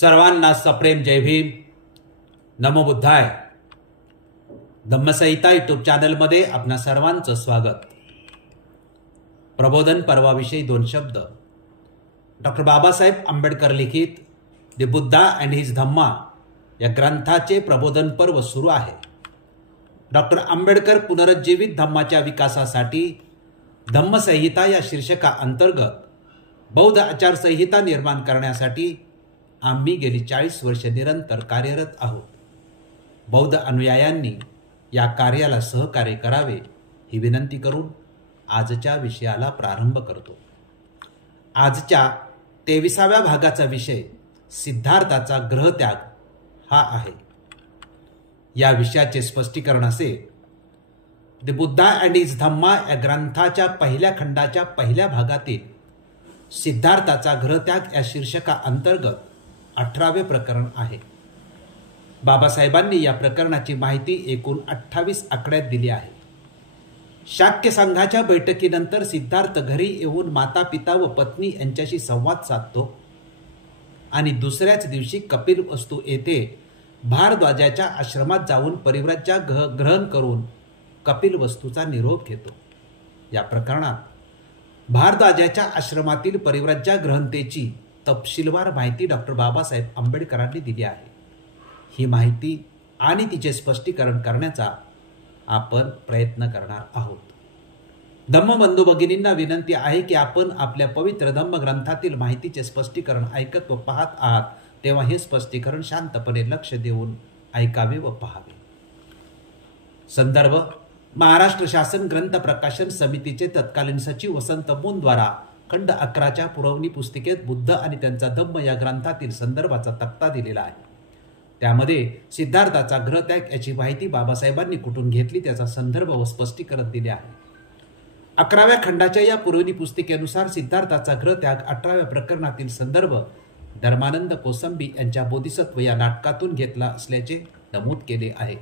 सर्वांना सप्रेम जय भीम. नमो बुद्धाय. धम्मसंहिता यूट्यूब चॅनलमध्ये आपणा सर्वांचं स्वागत. प्रबोधन पर्वाविषयी 2 शब्द. डॉक्टर बाबासाहेब आंबेडकर लिखित द बुद्धा अँड हिज धम्मा या ग्रंथाचे प्रबोधन पर्व सुरू आहे. डॉक्टर आंबेडकर पुनरुज्जीवित धम्माच्या विकासासाठी धम्मसंहिता या शीर्षका अंतर्गत बौद्ध आचारसंहिता निर्माण करण्यासाठी आम्ही गेली 40 वर्ष निरंतर कार्यरत आहोत. बौद्ध अनुयायांनी या कार्याला सहकार्य करावे ही विनंती करून आजच्या विषयाला प्रारंभ करतो. आजच्या 23व्या भागाचा विषय सिद्धार्थाचा ग्रहत्याग हा आहे. या विषयाचे स्पष्टीकरण असे: द बुद्धा अँड हिज धम्मा या ग्रंथाच्या पहिल्या खंडाच्या पहिल्या भागातील सिद्धार्थाचा ग्रहत्याग या शीर्षका अंतर्गत 18वे प्रकरण आहे. बाबासाहेबांनी या प्रकरणाची माहिती एकूण 28 आकड्यात दिली आहे. शाक्य संघाच्या बैठकीनंतर सिद्धार्थ घरी येऊन माता पिता व पत्नी यांच्याशी संवाद साधतो आणि दुसऱ्याच दिवशी कपिलवस्तू येथे भारद्वाजाच्या आश्रमात जाऊन परिव्राज्या ग्रहण करून कपिलवस्तूचा निरोप घेतो. या प्रकरणात भारद्वाजाच्या आश्रमातील परिव्राज्या ग्रहणतेची तपशीलवार माहिती डॉक्टर बाबासाहेब आंबेडकरांनी दिली आहे. ही माहिती आणि तिचे स्पष्टीकरण करण्याचा आपण प्रयत्न करणार आहोत. धम्मबंधू भगिनींना विनंती आहे की आपण आपल्या पवित्र धम्म ग्रंथातील माहितीचे स्पष्टीकरण ऐकत व पाहत आहात तेव्हा हे स्पष्टीकरण शांतपणे लक्ष देऊन ऐकावे व पाहावे. संदर्भ: महाराष्ट्र शासन ग्रंथ प्रकाशन समितीचे तत्कालीन सचिव वसंत मोन द्वारा खंड 11च्या पुरवणी पुस्तिकेत बुद्ध आणि त्यांचा धम्म या ग्रंथातील संदर्भाचा तक्ता दिलेला आहे. त्यामध्ये सिद्धार्थाचा ग्रहत्याग याची माहिती बाबासाहेबांनी कुठून घेतली त्याचा संदर्भ व स्पष्टीकरण दिले आहे. 11व्या खंडाच्या या पुरवणी पुस्तिकेनुसार सिद्धार्थाचा ग्रहत्याग 18व्या प्रकरणातील संदर्भ धर्मानंद कोसंबी यांच्या बोधिसत्व या नाटकातून घेतला असल्याचे नमूद केले आहे.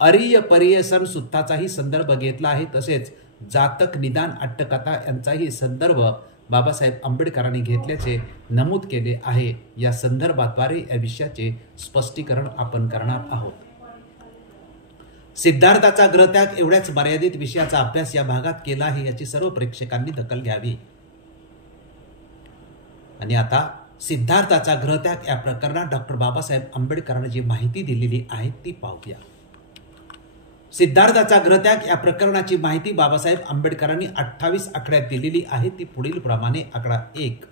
अरिय परिय सण सुत्ताचाही संदर्भ घेतला आहे. तसेच जातक निदान अट्टकथा यांचाही संदर्भ बाबासाहेब आंबेडकरांनी घेतल्याचे नमूद केले आहे. या संदर्भाद्वारे या विषयाचे स्पष्टीकरण आपण करणार आहोत. सिद्धार्थाचा ग्रहत्याग एवढ्याच मर्यादित विषयाचा अभ्यास या भागात केला आहे याची सर्व प्रेक्षकांनी दखल घ्यावी. आणि आता सिद्धार्थाचा ग्रहत्याग या प्रकरणात डॉक्टर बाबासाहेब आंबेडकरांनी जी माहिती दिलेली आहे ती पाहूया. सिद्धार्थाचा ग्रहत्याग या प्रकरणाची माहिती बाबासाहेब आंबेडकरांनी 28 आकड्यात दिलेली आहे. ती पुढील प्रमाणे: आकडा 1.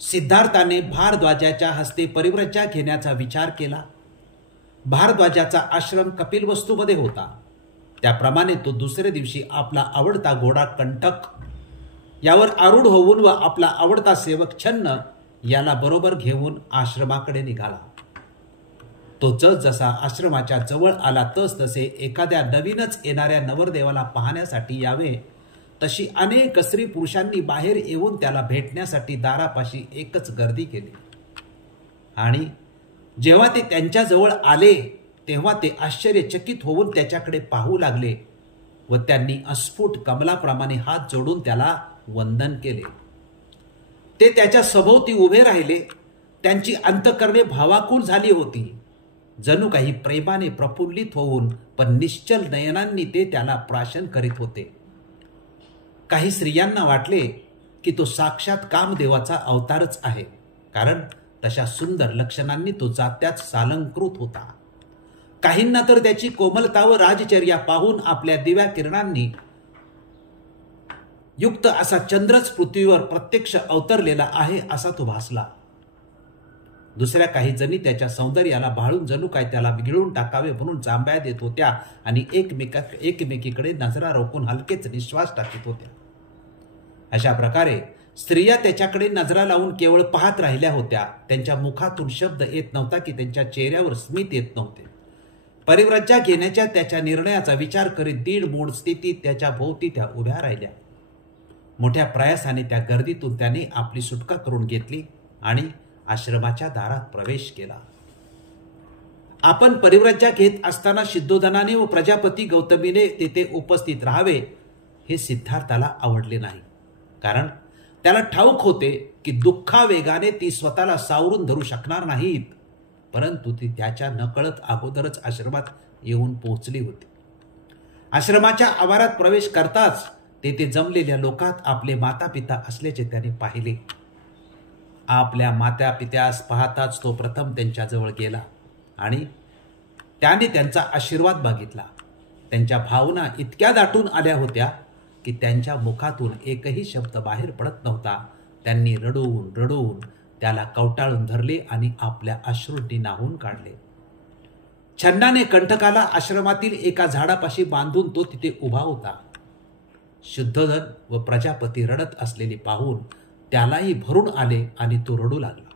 सिद्धार्थाने भारद्वाजाच्या हस्ते परिव्राज्या घेण्याचा विचार केला. भारद्वाजाचा आश्रम कपिलवस्तूमध्ये होता. त्याप्रमाणे तो दुसऱ्या दिवशी आपला आवडता घोडा कंटक यावर आरूढ होऊन व आपला आवडता सेवक छन्न याला बरोबर घेऊन आश्रमाकडे निघाला. तो जसा आश्रमाच्या जवळ आला तसे एखाद्या नवीनच येणाऱ्या नवरदेवाला पाहण्यासाठी यावे तशी अनेक स्त्री पुरुषांनी बाहेर येऊन त्याला भेटण्यासाठी दारापाशी एकच गर्दी केली. आणि जेव्हा ते त्यांच्या जवळ आले तेव्हा ते आश्चर्यचकित होऊन त्याच्याकडे पाहू लागले व त्यांनी अस्फुट कमलाप्रमाणे हात जोडून त्याला वंदन केले. ते त्याच्या सभोवती उभे राहिले. त्यांची अंतःकरणे भावाकुल झाली होती. जणू काही प्रेमाने प्रफुल्लित होऊन पण निश्चल नयनांनी ते त्याला प्राशन करीत होते. काही स्त्रियांना वाटले की तो साक्षात कामदेवाचा अवतारच आहे, कारण तशा सुंदर लक्षणांनी तो जात्याच सालंकृत होता. काहींना तर त्याची कोमलता व राजचर्या पाहून आपल्या दिव्या किरणांनी युक्त असा चंद्रच पृथ्वीवर प्रत्यक्ष अवतरलेला आहे असा तो भासला. दुसऱ्या काही जणी त्याच्या सौंदर्याला भाळून जणू काय त्याला गिळून टाकावे म्हणून जांभया देत होत्या आणि एकमेकीकडे नजरा रोखून हलकेच निश्वास टाकीत होत्या. अशा प्रकारे स्त्रिया त्याच्याकडे नजरा लावून केवळ पाहत राहिल्या होत्या. त्यांच्या मुखातून शब्द येत नव्हता की त्यांच्या चेहऱ्यावर स्मित येत नव्हते. परिव्राज्या घेण्याच्या त्याच्या निर्णयाचा विचार करीत दीड मूड स्थितीत त्याच्या भोवती त्या उभ्या राहिल्या. मोठ्या प्रयासाने त्या गर्दीतून त्याने आपली सुटका करून घेतली आणि आश्रमाच्या दारात प्रवेश केला. आपण परिव्राज्या घेत असताना सिद्धोधनाने व प्रजापती गौतमीने तेथे उपस्थित राहावे हे सिद्धार्थाला आवडले नाही, कारण त्याला ठाऊक होते की दुःखावेगाने ती स्वतःला सावरून धरू शकणार नाहीत, परंतु ती त्याच्या नकळत अगोदरच आश्रमात येऊन पोहोचली होती. आश्रमाच्या आवारात प्रवेश करताच तेथे जमलेल्या लोकात आपले माता पिता असल्याचे त्याने पाहिले. आपल्या माता पित्यास पाहताच तो प्रथम त्यांच्याजवळ गेला आणि त्याने त्यांचा आशीर्वाद मागितला. त्यांच्या भावना इतक्या दाटून आल्या होत्या की त्यांच्या मुखातून एकही शब्द बाहेर पडत नव्हता. त्यांनी रडून रडून त्याला कवटाळून धरले आणि आपल्या अश्रूंनी नाहून काढले. छन्नाने कंठकाला आश्रमातील एका झाडापाशी बांधून तो तिथे उभा होता. शुद्धोधन व प्रजापती रडत असलेले पाहून त्यालाही भरून आले आणि तो रडू लागला.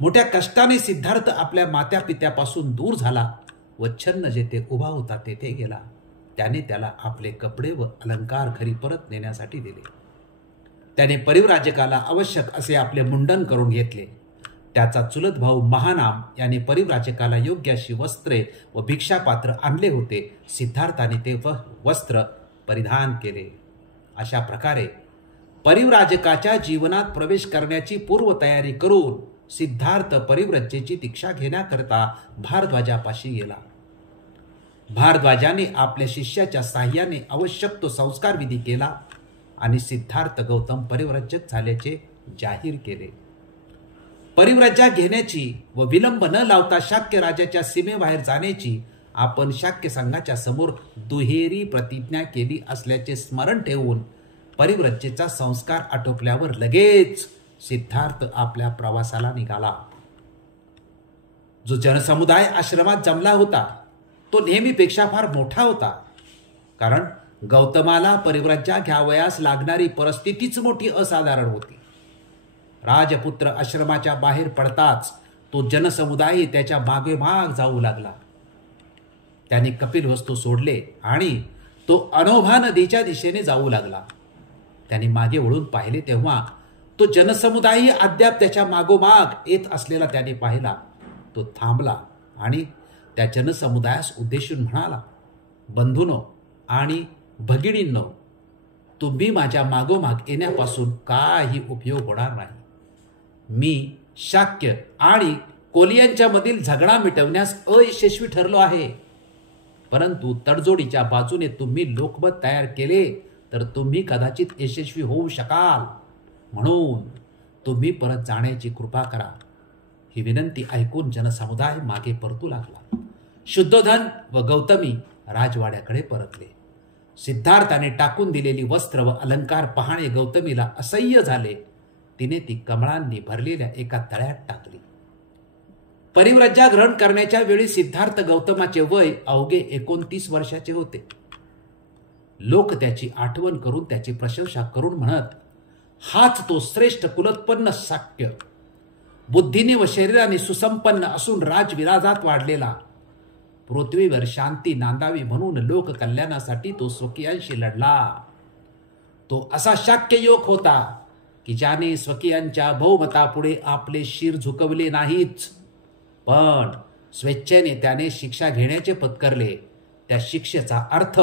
मोठ्या कष्टाने सिद्धार्थ आपल्या मात्या पित्यापासून दूर झाला व छन्न जेथे उभा होता तेथे गेला. त्याने त्याला आपले कपडे व अलंकार घरी परत नेण्यासाठी दिले. त्याने परिव्राजकाला आवश्यक असे आपले मुंडन करून घेतले. त्याचा चुलत भाऊ महानाम याने परिव्राजकाला योग्य अशी वस्त्रे व भिक्षापात्र आणले होते. सिद्धार्थाने ते वस्त्र परिधान केले. अशा प्रकारे परिव्राजकाच्या जीवनात प्रवेश करण्याची पूर्वतयारी करून सिद्धार्थ परिव्रजेची दीक्षा घेण्याकरता भारद्वाजापाशी गेला. भारद्वाजाने आपल्या शिष्याच्या साह्याने आवश्यक तो संस्कार विधी केला आणि सिद्धार्थ गौतम परिव्रजक झाल्याचे जाहीर केले. परिव्रजा घेण्याची व विलंब न लावता शाक्य राजाच्या सीमेबाहेर जाण्याची आपण शाक्य संघाच्या समोर दुहेरी प्रतिज्ञा केली असल्याचे स्मरण ठेवून परिव्रजेचा संस्कार आटोपल्यावर लगेच सिद्धार्थ आपल्या प्रवासाला निघाला. जो जनसमुदाय आश्रमात जमला होता तो नेहमीपेक्षा फार मोठा होता, कारण गौतमाला परिव्रजा घ्यावयास लागणारी परिस्थितीच मोठी असाधारण होती. राजपुत्र आश्रमाच्या बाहेर पडताच तो जनसमुदाय त्याच्या मागेमाग जाऊ लागला. त्याने कपिलवस्तू सोडले आणि तो अनोभा नदीच्या दिशेने जाऊ लागला. त्याने मागे वळून पाहिले तेव्हा तो जनसमुदाय अद्याप त्याच्या मागोमाग येत असलेला त्याने पाहिला. तो थांबला आणि त्या जनसमुदायास उद्देशून म्हणाला, बंधूंनो आणि भगिनींनो, तुम्ही माझ्या मागोमाग येण्यापासून काही उपयोग होणार नाही. मी शाक्य आणि कोलियांच्या मधील झगडा मिटवण्यास अयशस्वी ठरलो आहे, परंतु तडजोडीच्या बाजूने तुम्ही लोकमत तयार केले तर तुम्ही कदाचित यशस्वी होऊ शकाल. म्हणून तुम्ही परत जाण्याची कृपा करा. ही विनंती ऐकून जनसमुदाय मागे परतू लागला. शुद्धोधन व गौतमी राजवाड्याकडे परतले. सिद्धार्थाने टाकून दिलेली वस्त्र व अलंकार पाहणे गौतमीला असह्य झाले. तिने ती कमळांनी भरलेल्या एका तळ्यात टाकली. परिव्रजा ग्रहण करण्याच्या वेळी सिद्धार्थ गौतमाचे वय अवघे 29 वर्षाचे होते. लोक त्याची आठवण करून त्याची प्रशंसा करून म्हणत, हाच तो श्रेष्ठ कुलोत्पन्न शाक्य, बुद्धीने व शरीराने सुसंपन्न असून राजविराजात वाढलेला. पृथ्वीवर शांती नांदावी म्हणून लोक कल्याणासाठी तो स्वकीयांशी लढला. तो असा शाक्य योग होता की ज्याने स्वकीयांच्या बहुमतापुढे आपले शिर झुकवले नाहीच, पण स्वेच्छेने त्याने शिक्षा घेण्याचे पत्करले. त्या शिक्षेचा अर्थ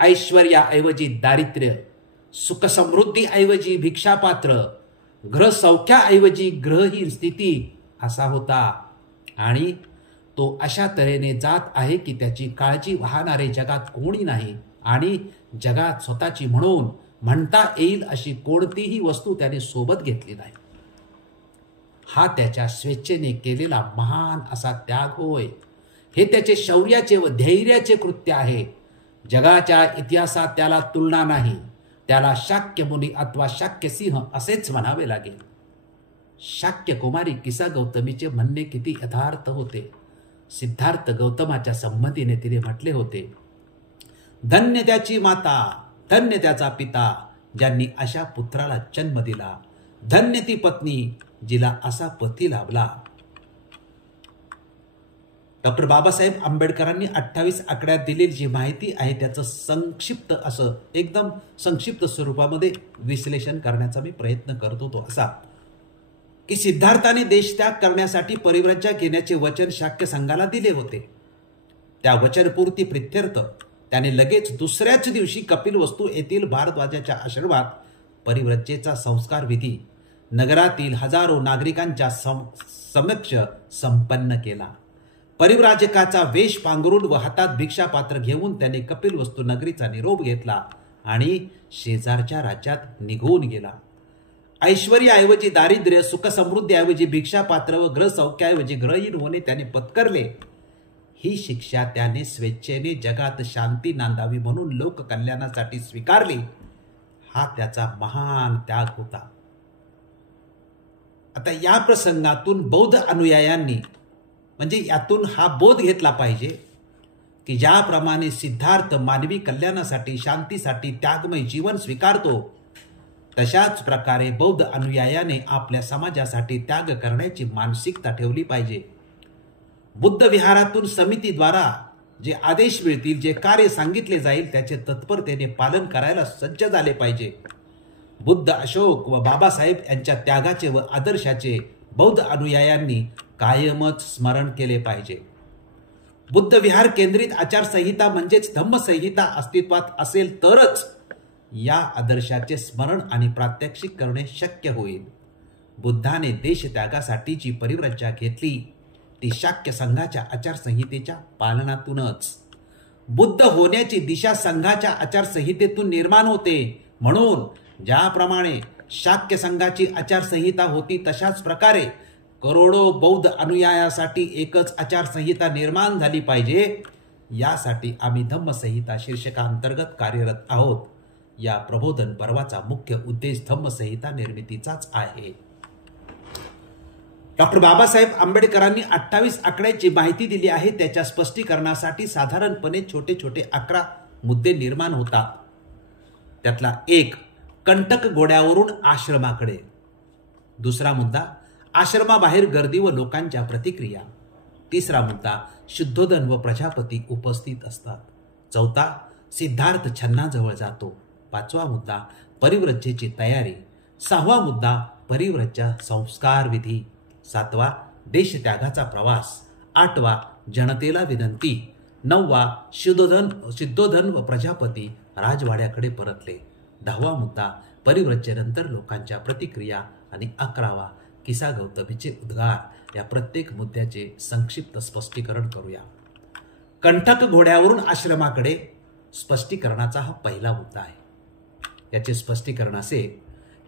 ऐश्वर्याऐवजी दारिद्र्य, सुखसमृद्धीऐवजी भिक्षापात्र, ग्रहसौख्याऐवजी ग्रहहीन स्थिती असा होता. आणि तो अशा तऱ्हेने जात आहे की त्याची काळजी वाहणारे जगात कोणी नाही आणि जगात स्वतःची म्हणून म्हणता येईल अशी कोणतीही वस्तू त्याने सोबत घेतली नाही. हा त्याच्या स्वेच्छेने केलेला महान असा त्याग होय. हे त्याचे शौर्याचे व धैर्याचे कृत्य आहे. जगाच्या इतिहासात त्याला तुलना नाही. त्याला शाक्य मुनी अथवा शाक्य सिंह असेच म्हणावे लागेल. शाक्य कुमारी किसा गौतमीचे म्हणणे किती यथार्थ होते. सिद्धार्थ गौतमाच्या संमतीने तिने म्हटले होते, धन्य त्याची माता, धन्य त्याचा पिता ज्यांनी अशा पुत्राला जन्म दिला, धन्य ती पत्नी जिला असा पती लाभला. डॉक्टर बाबासाहेब आंबेडकरांनी 28 आकड्यात दिलेली जी माहिती आहे त्याचं संक्षिप्त असं एकदम संक्षिप्त स्वरूपामध्ये विश्लेषण करण्याचा मी प्रयत्न करत होतो. असा की सिद्धार्थाने देशत्याग करण्यासाठी परिव्रजा घेण्याचे वचन शाक्य संघाला दिले होते. त्या वचनपूर्ती प्रित्यर्थ त्याने लगेच दुसऱ्याच दिवशी कपिलवस्तू येथील भारद्वाजाच्या आश्रमात परिव्रजेचा संस्कार विधी नगरातील हजारो नागरिकांच्या समक्ष संपन्न केला. परिव्राजकाचा वेश पांघरून व हातात भिक्षापात्र घेऊन त्याने कपिलवस्तू नगरीचा निरोप घेतला आणि शेजारच्या राज्यात निघून गेला. ऐश्वर्याऐवजी दारिद्र्य, सुखसमृद्धीऐवजी भिक्षापात्र व ग्रहसौख्याऐवजी ग्रहहीन होणे त्याने पत्करले. ही शिक्षा त्याने स्वेच्छेने जगात शांती नांदावी म्हणून लोककल्याणासाठी स्वीकारली. हा त्याचा महान त्याग होता. आता या प्रसंगातून बौद्ध अनुयायांनी म्हणजे यातून हा बोध घेतला पाहिजे की ज्याप्रमाणे सिद्धार्थ मानवी कल्याणासाठी, शांतीसाठी त्यागमय जीवन स्वीकारतो, तशाच प्रकारे बौद्ध अनुयायाने आपल्या समाजासाठी त्याग करण्याची मानसिकता ठेवली पाहिजे. बुद्ध विहारातून समितीद्वारा जे आदेश मिळतील, जे कार्य सांगितले जाईल त्याचे तत्परतेने पालन करायला सज्ज झाले पाहिजे. बुद्ध, अशोक व बाबासाहेब यांच्या त्यागाचे व आदर्शाचे बौद्ध अनुयायांनी कायमच स्मरण केले पाहिजे. बुद्ध विहार केंद्रित आचारसंहिता म्हणजेच धम्मसंहिता अस्तित्वात असेल तरच या आदर्शाचे स्मरण आणि प्रात्यक्षिक करणे शक्य होईल. बुद्धाने देशत्यागासाठी जी परिव्रजा घेतली ती शाक्य संघाच्या आचारसंहितेच्या पालनातूनच. बुद्ध होण्याची दिशा संघाच्या आचारसंहितेतून निर्माण होते. म्हणून ज्याप्रमाणे शाक्य संघाची आचारसंहिता होती तशाच प्रकारे करोडो बौद्ध अनुयायासाठी एकच आचारसंहिता निर्माण झाली पाहिजे. यासाठी आम्ही धम्मसंहिता शीर्षकांतर्गत कार्यरत आहोत. या प्रबोधन पर्वाचा मुख्य उद्देश धम्मसंहिता निर्मितीचाच आहे. डॉक्टर बाबासाहेब आंबेडकरांनी 28 आकड्याची माहिती दिली आहे. त्याच्या स्पष्टीकरणासाठी साधारणपणे छोटे छोटे 11 मुद्दे निर्माण होतात. त्यातला एक, कंटक घोड्यावरून आश्रमाकडे. दुसरा मुद्दा, आश्रमाबाहेर गर्दी व लोकांच्या प्रतिक्रिया. तिसरा मुद्दा, शुद्धोधन व प्रजापती उपस्थित असतात. चौथा, सिद्धार्थ छन्नाजवळ जातो. पाचवा मुद्दा, परिव्रजेची तयारी. सहावा मुद्दा, परिव्रजा संस्कार विधी. सातवा, देशत्यागाचा प्रवास. आठवा, जनतेला विनंती. नववा, सिद्धोधन व प्रजापती राजवाड्याकडे परतले. 10वा मुद्दा, परिव्रजेनंतर लोकांच्या प्रतिक्रिया. आणि 11वा, किसा गौतमीचे उद्गार. या प्रत्येक मुद्द्याचे संक्षिप्त स्पष्टीकरण करूया. कंटक घोड्यावरून आश्रमाकडे स्पष्टीकरणाचा हा पहिला मुद्दा आहे. याचे स्पष्टीकरण असे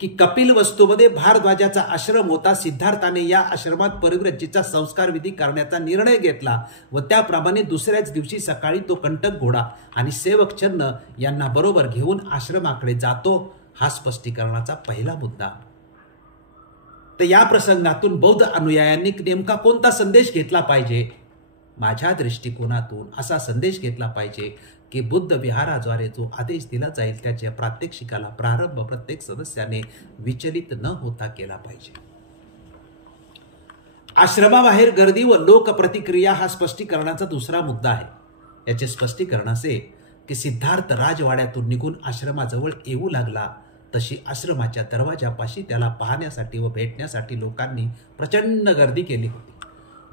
की कपिलवस्तूमध्ये भारद्वाजाचा आश्रम होता. सिद्धार्थाने या आश्रमात परिव्रजेचा संस्कार विधी करण्याचा निर्णय घेतला व त्याप्रमाणे दुसऱ्याच दिवशी सकाळी तो कंटक घोडा आणि सेवक छन्न यांना बरोबर घेऊन आश्रमाकडे जातो. हा स्पष्टीकरणाचा पहिला मुद्दा. तर या प्रसंगातून बौद्ध अनुयायांनी नेमका कोणता संदेश घेतला पाहिजे? माझ्या दृष्टिकोनातून असा संदेश घेतला पाहिजे की बुद्ध विहाराद्वारे जो आदेश दिला जाईल त्याच्या प्रात्यक्षिकाला प्रारंभ प्रत्येक सदस्याने विचलित न होता केला पाहिजे. आश्रमाबाहेर गर्दी व लोक प्रतिक्रिया हा स्पष्टीकरणाचा दुसरा मुद्दा आहे. याचे स्पष्टीकरण असे की सिद्धार्थ राजवाड्यातून निघून आश्रमाजवळ येऊ लागला तशी आश्रमाच्या दरवाजापाशी त्याला पाहण्यासाठी व भेटण्यासाठी लोकांनी प्रचंड गर्दी केली होती.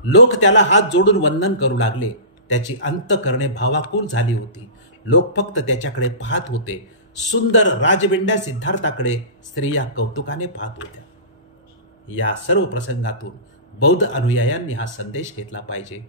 लोक त्याला हात जोडून वंदन करू लागले. त्याची अंतःकरणे भावाकुल झाली होती. लोक फक्त त्याच्याकडे पाहत होते. सुंदर राजबिंड्या सिद्धार्थाकडे स्त्रिया कौतुकाने पाहत होत्या. या सर्व प्रसंगातून बौद्ध अनुयायांनी हा संदेश घेतला पाहिजे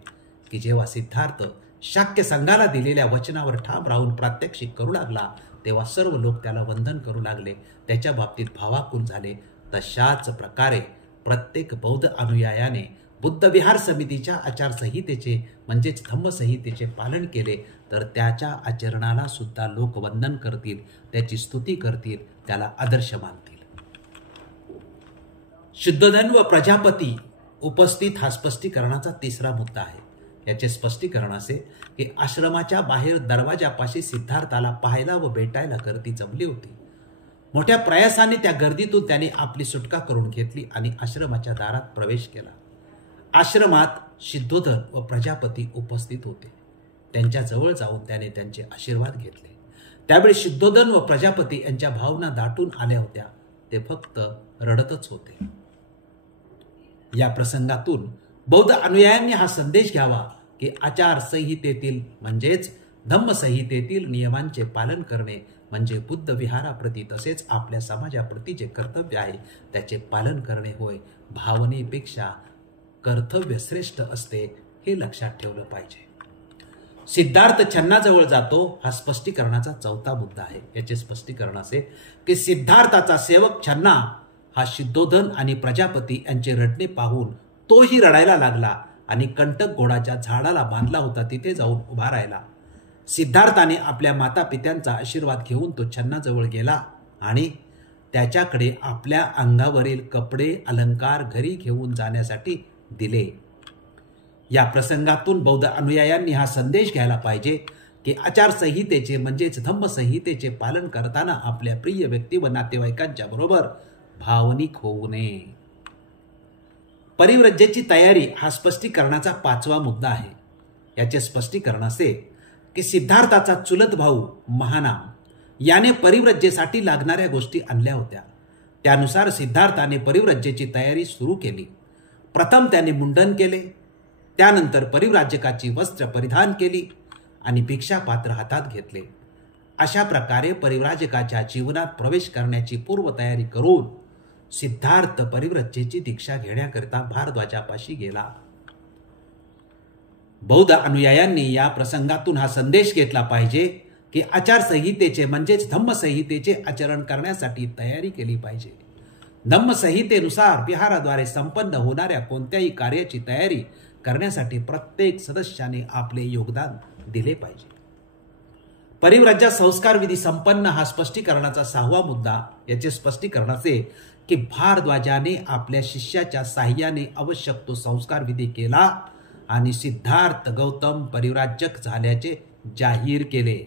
की जेव्हा सिद्धार्थ शाक्य संघाला दिलेल्या वचनावर ठाम राहून प्रात्यक्षिक करू लागला तेव्हा सर्व लोक त्याला वंदन करू लागले, त्याच्या बाबतीत भावाकुल झाले. तशाच प्रकारे प्रत्येक बौद्ध अनुयायाने बुद्ध विहार समितीच्या आचारसंहितेचे म्हणजेच धम्मसंहितेचे पालन केले तर त्याच्या आचरणाला सुद्धा लोक वंदन करतील, त्याची स्तुती करतील, त्याला आदर्श मानतील. शुद्धोधन व प्रजापती उपस्थित हा स्पष्टीकरणाचा तिसरा मुद्दा आहे. याचे स्पष्टीकरण असे की आश्रमाच्या बाहेर दरवाजापाशी सिद्धार्थाला पाहायला व भेटायला गर्दी जमली होती. मोठ्या प्रयासाने त्या गर्दीतून त्याने आपली सुटका करून घेतली आणि आश्रमाच्या दारात प्रवेश केला. आश्रमात सिद्धोधन व प्रजापती उपस्थित होते. त्यांच्या जवळ जाऊन त्याने त्यांचे आशीर्वाद घेतले. त्यावेळी सिद्धोधन व प्रजापती यांच्या भावना दाटून आल्या होत्या. ते फक्त रडतच होते. या प्रसंगातून बौद्ध अनुयायांनी हा संदेश घ्यावा की आचारसंहितेतील म्हणजेच धम्मसंहितेतील नियमांचे पालन करणे म्हणजे बुद्ध विहाराप्रती तसेच आपल्या समाजाप्रती जे कर्तव्य आहे त्याचे पालन करणे होय. भावनेपेक्षा कर्तव्य श्रेष्ठ असते हे लक्षात ठेवलं पाहिजे. सिद्धार्थ छन्नाजवळ जातो हा स्पष्टीकरणाचा चौथा मुद्दा आहे. याचे स्पष्टीकरण असे की सिद्धार्थाचा सेवक छन्ना हा शुद्धोधन आणि प्रजापती यांचे रडणे पाहून तोही रडायला लागला आणि कंटक घोडाच्या झाडाला बांधला होता तिथे जाऊन उभा राहिला. सिद्धार्थाने आपल्या माता पित्यांचा आशीर्वाद घेऊन तो छन्नाजवळ गेला आणि त्याच्याकडे आपल्या अंगावरील कपडे अलंकार घरी घेऊन जाण्यासाठी दिले. या प्रसंगातून बौद्ध अनुयायांनी हा संदेश घ्यायला पाहिजे की आचारसंहितेचे म्हणजेच धम्मसंहितेचे पालन करताना आपल्या प्रिय व्यक्ती व नातेवाईकांच्या बरोबर भावनिक होऊ नये. परिव्रजेची तयारी हा स्पष्टीकरणाचा पाचवा मुद्दा आहे. याचे स्पष्टीकरण असे की सिद्धार्थाचा चुलत भाऊ महानाम याने परिव्रजेसाठी लागणाऱ्या गोष्टी आणल्या होत्या. त्यानुसार सिद्धार्थाने परिव्रजेची तयारी सुरू केली. प्रथम त्याने मुंडन केले, त्यानंतर परिव्राजकाची वस्त्र परिधान केली आणि भिक्षापात्र हातात घेतले. अशा प्रकारे परिव्राजकाच्या जीवनात प्रवेश करण्याची पूर्वतयारी करून सिद्धार्थ परिव्रजेची दीक्षा घेण्याकरिता भारद्वाजापाशी गेला. बौद्ध अनुयायांनी या प्रसंगातून हा संदेश घेतला पाहिजे की आचारसंहितेचे म्हणजेच धम्मसंहितेचे आचरण करण्यासाठी तयारी केली पाहिजे. धम्मसंहितेनुसार विहाराद्वारे संपन्न होणाऱ्या कोणत्याही कार्याची तयारी करण्यासाठी प्रत्येक सदस्याने आपले योगदान दिले पाहिजे. परिव्राजा संस्कार विधी संपन्न हा स्पष्टीकरणाचा सहावा मुद्दा. याचे स्पष्टीकरण असे की भारद्वाजाने आपल्या शिष्याच्या साह्याने आवश्यक तो संस्कार विधी केला आणि सिद्धार्थ गौतम परिव्राजक झाल्याचे जाहीर केले.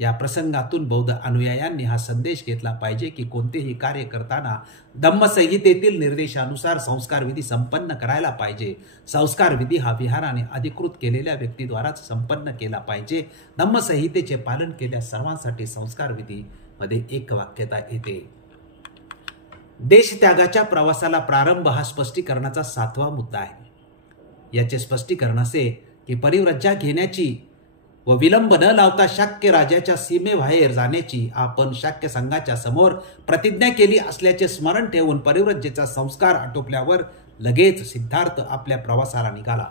या प्रसंगातून बौद्ध अनुयायांनी हा संदेश घेतला पाहिजे की कोणतेही कार्य करताना धम्मसंहितेतील निर्देशानुसार संस्कार विधी संपन्न करायला पाहिजे. संस्कार विधी हा विहाराने अधिकृत केलेल्या व्यक्तीद्वाराच संपन्न केला पाहिजे. धम्मसंहितेचे पालन केल्यास सर्वांसाठी संस्कार विधीमध्ये एकवाक्यता येते. देशत्यागाच्या प्रवासाला प्रारंभ हा स्पष्टीकरणाचा सातवा मुद्दा आहे. याचे स्पष्टीकरण असे की परिव्रजा घेण्याची व विलंब न लावता शाक्य राजाच्या सीमेबाहेर जाण्याची आपण शाक्य संघाच्या समोर प्रतिज्ञा केली असल्याचे स्मरण ठेवून परिव्रजेचा संस्कार आटोपल्यावर लगेच सिद्धार्थ आपल्या प्रवासाला निघाला.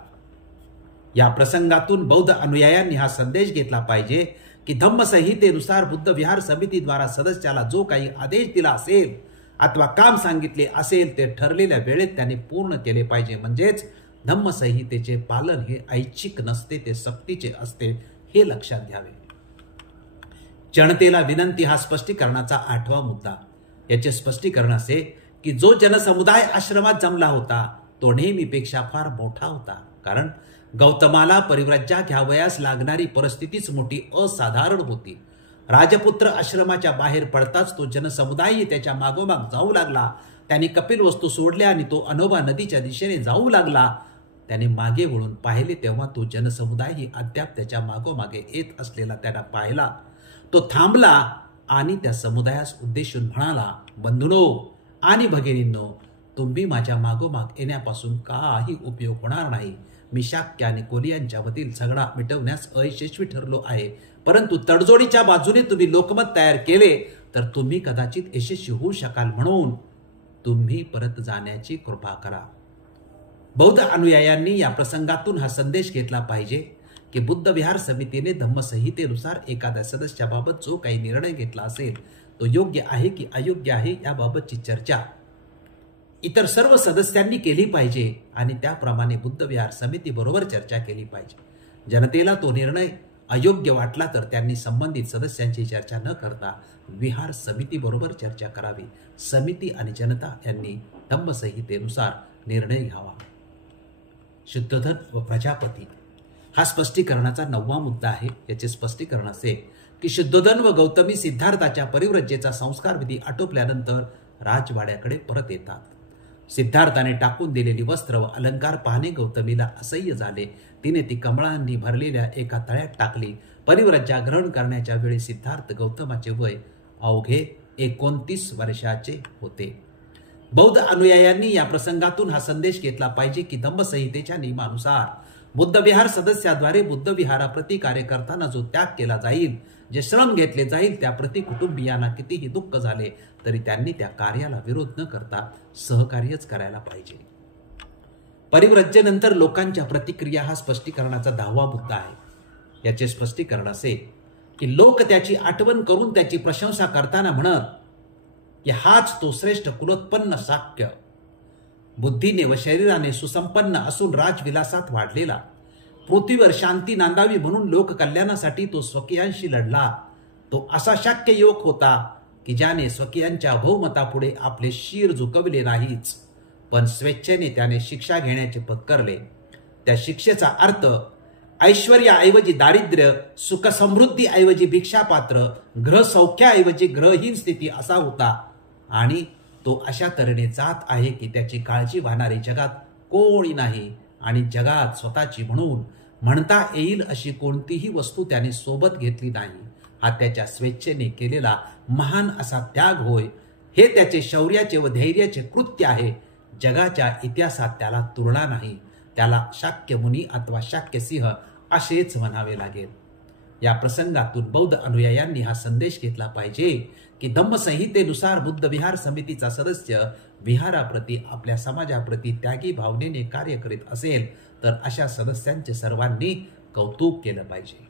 या प्रसंगातून बौद्ध अनुयायांनी हा संदेश घेतला पाहिजे की धम्मसंहितेनुसार बुद्ध विहार समितीद्वारा सदस्याला जो काही आदेश दिला असेल अथवा काम सांगितले असेल ते ठरलेल्या वेळेत त्याने पूर्ण केले पाहिजे. म्हणजेच धम्मसंहितेचे पालन हे ऐच्छिक नसते, ते सक्तीचे असते हे लक्षात घ्यावे. जनतेला विनंती हा स्पष्टीकरणाचा आठवा मुद्दा. याचे स्पष्टीकरण असे की जो जनसमुदाय आश्रमात जमला होता तो नेहमीपेक्षा फार मोठा होता. कारण गौतमाला परिव्रजा घ्यावयास लागणारी परिस्थितीच मोठी असाधारण होती. राजपुत्र आश्रमाच्या बाहेर पडताच तो जनसमुदाय त्याच्या मागोमाग जाऊ लागला. त्याने कपिलवस्तू सोडल्या आणि तो अनोबा नदीच्या दिशेने जाऊ लागला. त्याने मागे वळून पाहिले तेव्हा तो जनसमुदायही अद्याप त्याच्या मागोमागे येत असलेला त्याला पाहिला. तो थांबला आणि त्या समुदायास उद्देशून म्हणाला, बंधूंनो आणि भगिनींनो, तुम्ही माझ्या मागोमाग येण्यापासून काही उपयोग होणार नाही. मी शाक्य आणि कोलियांच्या मधील झगडा मिटवण्यास अयशस्वी ठरलो आहे, परंतु तडजोडीच्या बाजूने तुम्ही लोकमत तयार केले तर तुम्ही कदाचित यशस्वी होऊ शकाल, म्हणून तुम्ही परत जाण्याची कृपा करा. बौद्ध अनुयायांनी या प्रसंगातून हा संदेश घेतला पाहिजे की बुद्ध विहार समितीने धम्मसंहितेनुसार एखाद्या सदस्याबाबत जो काही निर्णय घेतला असेल तो योग्य आहे की अयोग्य आहे याबाबतची चर्चा इतर सर्व सदस्यांनी केली पाहिजे आणि त्याप्रमाणे बुद्ध विहार समितीबरोबर चर्चा केली पाहिजे. जनतेला तो निर्णय अयोग्य वाटला तर त्यांनी संबंधित सदस्यांची चर्चा न करता विहार समितीबरोबर चर्चा करावी. समिती आणि जनता यांनी धम्मसंहितेनुसार निर्णय घ्यावा. शुद्धोधन व प्रजापती हा स्पष्टीकरणाचा नववा मुद्दा आहे. याचे स्पष्टीकरण असे की शुद्धोधन व गौतमी सिद्धार्थाच्या परिव्रजेचा संस्कार विधी आटोपल्यानंतर राजवाड्याकडे परत येतात. सिद्धार्थाने टाकून दिलेली वस्त्र व अलंकार पाहणे गौतमीला असह्य झाले. तिने ती कमळांनी भरलेल्या एका तळ्यात टाकली. परिव्रजा ग्रहण करण्याच्या वेळी सिद्धार्थ गौतमाचे वय अवघे 29 वर्षाचे होते. बौद्ध अनुयायांनी या प्रसंगातून हा संदेश घेतला पाहिजे की धम्मसंहितेच्या नियमानुसार बुद्ध विहार सदस्याद्वारे बुद्ध विहाराप्रती कार्य करताना जो त्याग केला जाईल जे श्रम घेतले जाईल त्याप्रती कुटुंबियांना कितीही दुःख झाले तरी त्यांनी त्या कार्याला विरोध न करता सहकार्यच करायला पाहिजे. परिव्रजेनंतर लोकांच्या प्रतिक्रिया हा स्पष्टीकरणाचा 10वा मुद्दा आहे. याचे स्पष्टीकरण असे की लोक त्याची आठवण करून त्याची प्रशंसा करताना म्हणत की हाच तो श्रेष्ठ कुलोत्पन्न शाक्य, बुद्धीने व शरीराने सुसंपन्न असून राजविलासात वाढलेला, पृथ्वीवर शांती नांदावी म्हणून लोककल्याणासाठी तो स्वकीयांशी लढला. तो असा शाक्य युवक होता की ज्याने स्वकीयांच्या बहुमतापुढे आपले शीर झुकवले नाहीच, पण स्वेच्छेने त्याने शिक्षा घेण्याचे पत्करले. त्या शिक्षेचा अर्थ ऐश्वर्याऐवजी दारिद्र्य, सुखसमृद्धीऐवजी भिक्षापात्र, ग्रहसौख्याऐवजी ग्रहहीन स्थिती असा होता. आणि तो अशा तऱ्हेने जात आहे की त्याची काळजी वाहणारी जगात कोणी नाही आणि जगात स्वतःची म्हणून म्हणता येईल अशी कोणतीही वस्तू त्याने सोबत घेतली नाही. हा त्याच्या स्वेच्छेने केलेला महान असा त्याग होय. हे त्याचे शौर्याचे व धैर्याचे कृत्य आहे. जगाच्या इतिहासात त्याला तुलना नाही. त्याला शाक्य मुनी अथवा शाक्य सिंह असेच म्हणावे लागेल. या प्रसंगातून बौद्ध अनुयायांनी हा संदेश घेतला पाहिजे की धम्मसंहितेनुसार बुद्ध विहार समितीचा सदस्य विहाराप्रती आपल्या समाजाप्रती त्यागी भावनेने कार्य करीत असेल तर अशा सदस्यांचे सर्वांनी कौतुक केलं पाहिजे.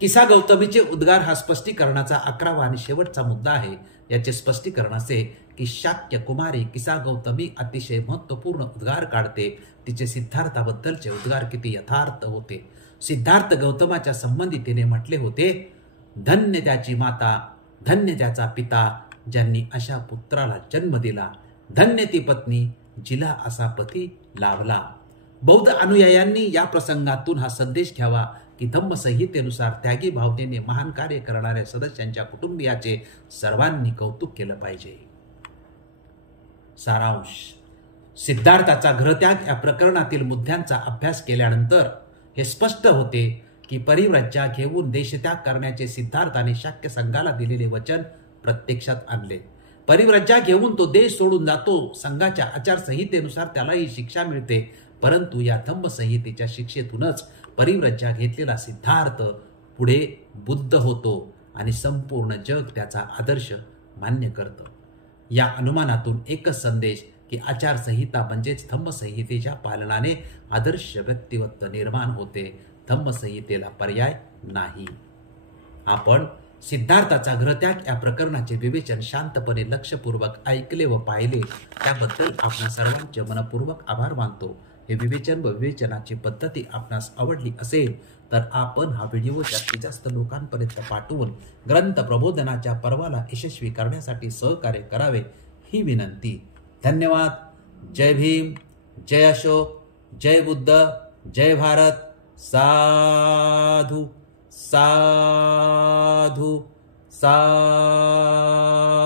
किसा गौतमीचे उद्गार हा स्पष्टीकरणाचा 11वा आणि शेवटचा मुद्दा आहे. याचे स्पष्टीकरण असे की शाक्य कुमारी किसा गौतमी अतिशय महत्वपूर्ण उद्गार काढते. तिचे सिद्धार्थाबद्दलचे उद्गार किती यथार्थ होते. सिद्धार्थ गौतमाच्या संबंधी तिने म्हटले होते, धन्य त्याची माता, धन्य त्याचा पिता ज्यांनी अशा पुत्राला जन्म दिला, धन्य ती पत्नी जिला असा पती लाभला. बौद्ध अनुयायांनी या प्रसंगातून हा संदेश घ्यावा की धम्मसंहितेनुसार त्यागी भावनेने महान कार्य करणाऱ्या सदस्यांच्या कुटुंबियाचे सर्वांनी कौतुक केलं पाहिजे. सारांश: सिद्धार्थाचा गृहत्याग या प्रकरणातील मुद्द्यांचा अभ्यास केल्यानंतर हे स्पष्ट होते की परिव्रज्या घेऊन देशत्याग करण्याचे सिद्धार्थाने शाक्य संघाला दिलेले वचन प्रत्यक्षात आणले. परिव्रज्या घेऊन तो देश सोडून जातो. संघाच्या आचारसंहितेनुसार त्यालाही शिक्षा मिळते. परंतु या धम्मसंहितेच्या शिक्षेतूनच परिव्रज्या घेतलेला सिद्धार्थ पुढे बुद्ध होतो आणि संपूर्ण जग त्याचा आदर्श मान्य करतं. या अनुमानातून एकच संदेश की आचारसंहिता म्हणजेच धम्मसंहितेच्या पालनाने आदर्श व्यक्तिमत्व निर्माण होते. धम्मसंहितेला पर्याय नाही. आपण सिद्धार्थाचा गृहत्याग या प्रकरणाचे विवेचन शांतपणे लक्षपूर्वक ऐकले व पाहिले त्याबद्दल आपणा सर्वांचे मनपूर्वक आभार मानतो. हे विवेचन व विवेचनाची पद्धती आपणास आवडली असेल तर आपण हा व्हिडिओ जास्तीत जास्त लोकांपर्यंत पाठवून ग्रंथ प्रबोधनाच्या पर्वाला यशस्वी करण्यासाठी सहकार्य करावे ही विनंती. धन्यवाद. जय भीम, जय अशोक, जय बुद्ध, जय भारत. साधु साधु साधु.